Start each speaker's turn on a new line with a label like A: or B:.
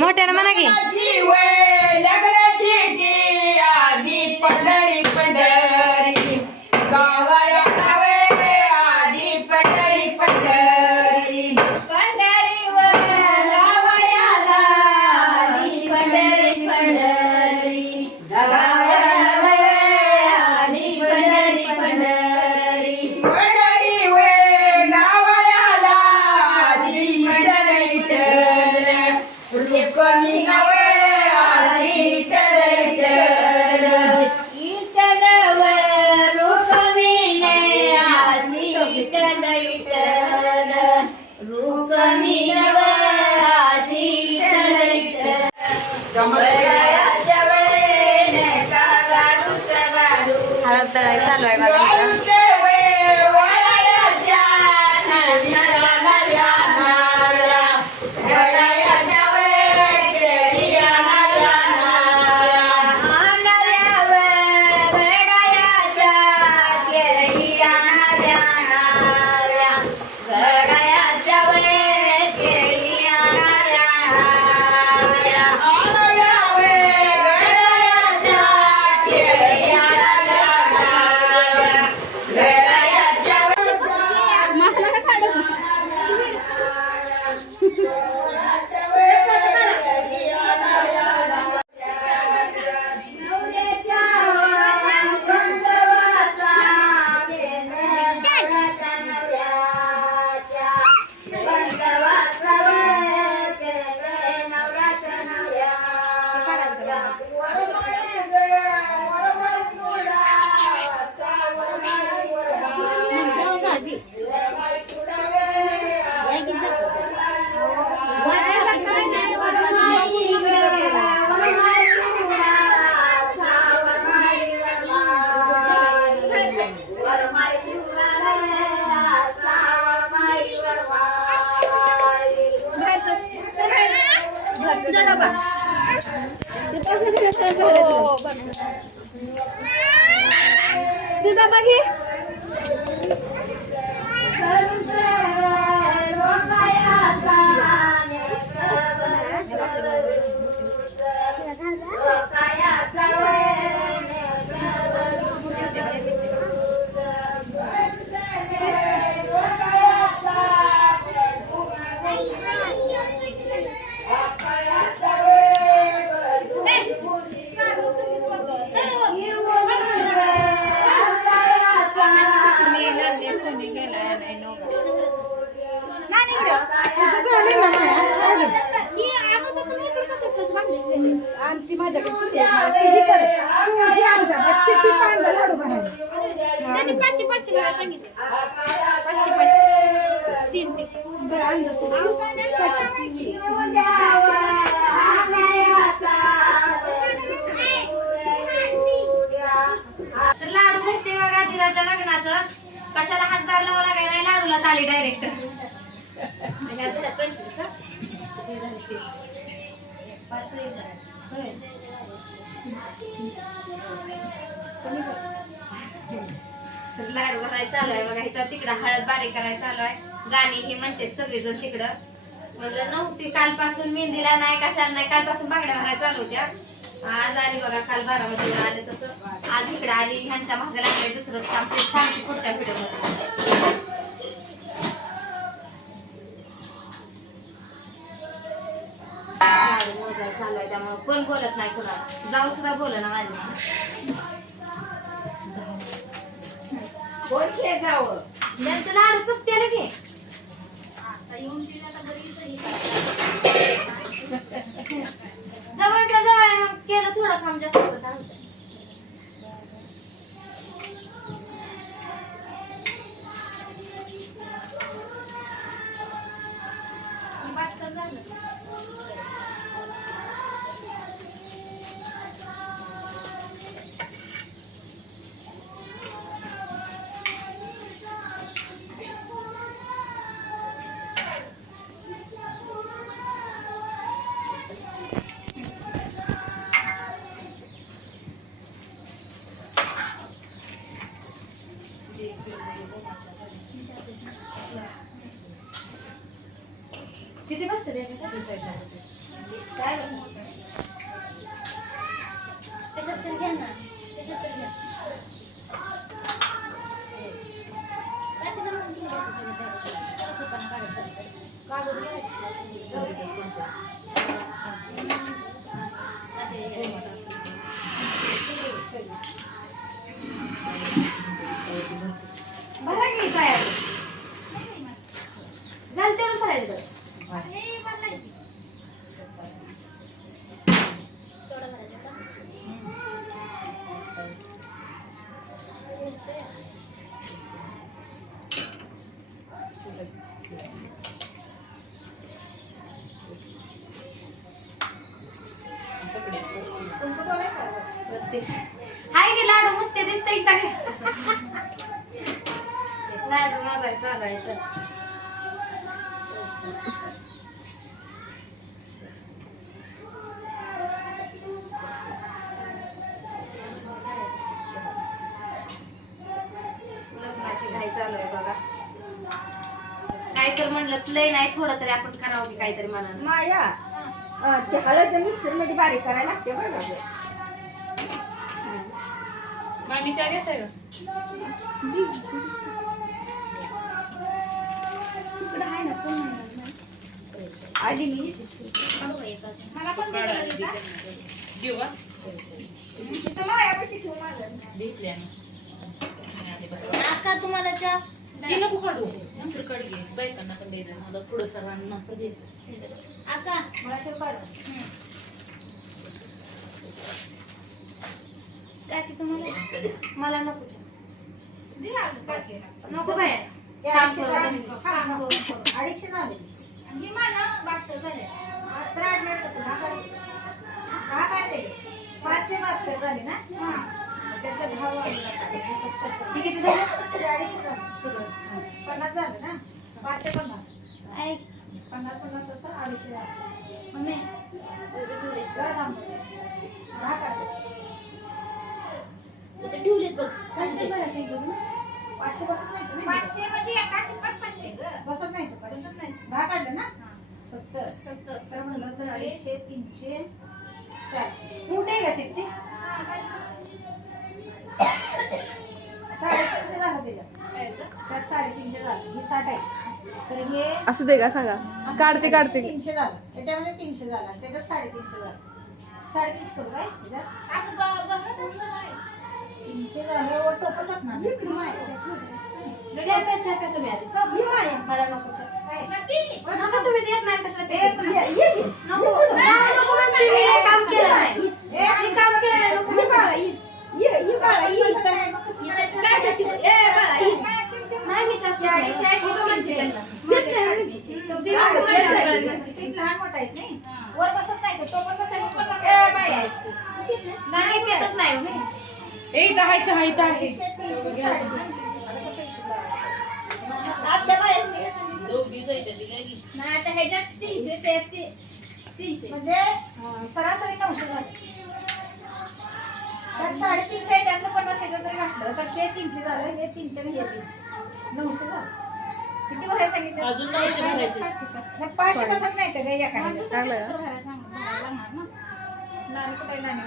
A: मोठ्यानं म्हणा की.
B: रुक्मिणी नवे आधी
C: इतरवर
A: हळद दळाई चालू आहे बघा.
D: माझ्याकडे चुकली. मला ती ही कर. ही. बस लाडू बनवायला. बरं, आण जा तू.
A: तर लाडू भरते बघा दिराच्या लग्नाचं कशाला हातभार लावा लागाय नाही लाडूला आली डायरेक्ट लाडू भरायला चालू आहे बघा इथं तिकडं हळद बारीक करायला चालू आहे. गाणी हे म्हणते सगळेजण तिकडं. म्हणलं नव्हती कालपासून मेहंदीला नाही कशाला नाही कालपासून बागड्या भरायला चालू होत्या. आज आली बघा काल बारामतीला आले तसं. आज इकडे आली ह्यांच्या मागे लागले दुसरं सांगते सांगते पुढच्या व्हिडिओ चालू आहे त्यामुळे कोण बोलत नाही कोणाला. जाऊ सुद्धा बोल ना माझ्या.
B: कोण हे जावं
A: त्यांचं लाडू चुकते ना की जवळच्या जवळ आहे मग केलं थोडं काम जास्त होतं चालतंय. बाटकन झालं. किती बसते एका
E: काय बघ. त्याच्यात तरी घ्या ना. त्याच्यात तरी घ्या काय बत्तीस. हाय की लाडू नुसते दिसतंय सगळे. लाडू माझा चालायचं. लग्नाची चालू आहे बघा. काय तर म्हणलं लय नाही थोडं तरी आपण करावं की काहीतरी म्हणा
D: माया ते हळद मिक्सरमध्ये बारीक करायला लागते बरं गं.
B: मामी चहा
E: तिकडं आहे ना नाही.
D: आधी मी?
E: मला पण?
B: देऊ का
D: आलं.
B: आणि
E: आता तुम्हाला चहा
B: ती नको काढू नंतर काढ घे बायकांना पण द्यायचं मला थोडं सर्वांना नसं द्यायचं
E: आता
D: मला ते काढ.
E: काकी तुम्हाला मला नको. नको
D: अडीचशे झाले.
E: दे.
D: हा, नको, नको. अडीचशे झाले.
E: ही मला वाटतं झालं
D: तर? हा. हा काढते. पाचशे बहात्तर झाले ना त्याचा भाव. हे
E: किती झालं
D: ते अडीचशे सगळं. पन्नास झाले ना पाचशे पन्नास
E: ऐक
D: पन्नास पन्नास असं अडीचशे झाले
E: मम्मी.
D: जरा थांब. हा.
E: इथे ठेवलेत बघ
D: पाचशे होतं ना? पाचशे बसत नाही?
E: पाचशे म्हणजे एका टिपात पाचशे ग
D: बसत नाही?
E: बसत नाही.
D: दहा काढलं ना सत्तर
E: सत्तर
D: तर म्हणलं तर अडीचशे तीनशे चारशे
E: मोठे का टिप ते
D: साडेतीनशे झालं त्याच्यात. त्यात साडेतीनशे झालं. हे साठ आहे. तर हे
F: असू दे का सांगा. काढते काढते.
D: तीनशे झालं. त्याच्यामध्ये तीनशे झाला. त्याच्यात साडेतीनशे झालं. साडेतीनशे करू काय? त्याच्यात?
E: आता ब- बघत असलं नाही.
D: तीनशे झाले. वर टोपलच ना
E: द्या प्या चहा प्या तुम्ही आधी. मला नको. नको तुम्ही देत नाही कशाला प्यायचं? नको. नाही, नको म्हणते मी, हे काम केलं नाही. मी काम केलं नाही, नको म्हणते. नाही, मी चहा पित नाही. नको म्हणते त्यांना. ती नको म्हणते.
D: लहान मोठा आहेत नाही वर बसत नाही का टोपल बसायला
E: ए, बाई. नाही, पितच नाही.
B: ए इथं आहे चहा इथं आहे.
D: आतल्या बाहेर. नाही येत आणि
B: दोघी जायचं दिल्या की
E: नाही, आता ह्याच्यात तीनशे ते ती- तीनशे
D: म्हणजे अं, सरासरी नऊशे झाले. त्यात साडेतीनशे आहे त्यातलं पन्नास एकत्र तरी घातलं. तर ते तीनशे झालं हे तीनशे आणि हे तीनशे. नऊशे झालं. किती भरायला सांगितलं?
B: अजून नऊशे भरायचे.
D: हे पाचशे बसत नाही एका
E: दुसरं तर भरायला सांग- भरायला लागणार ना.
D: नाणी कुठे नाणी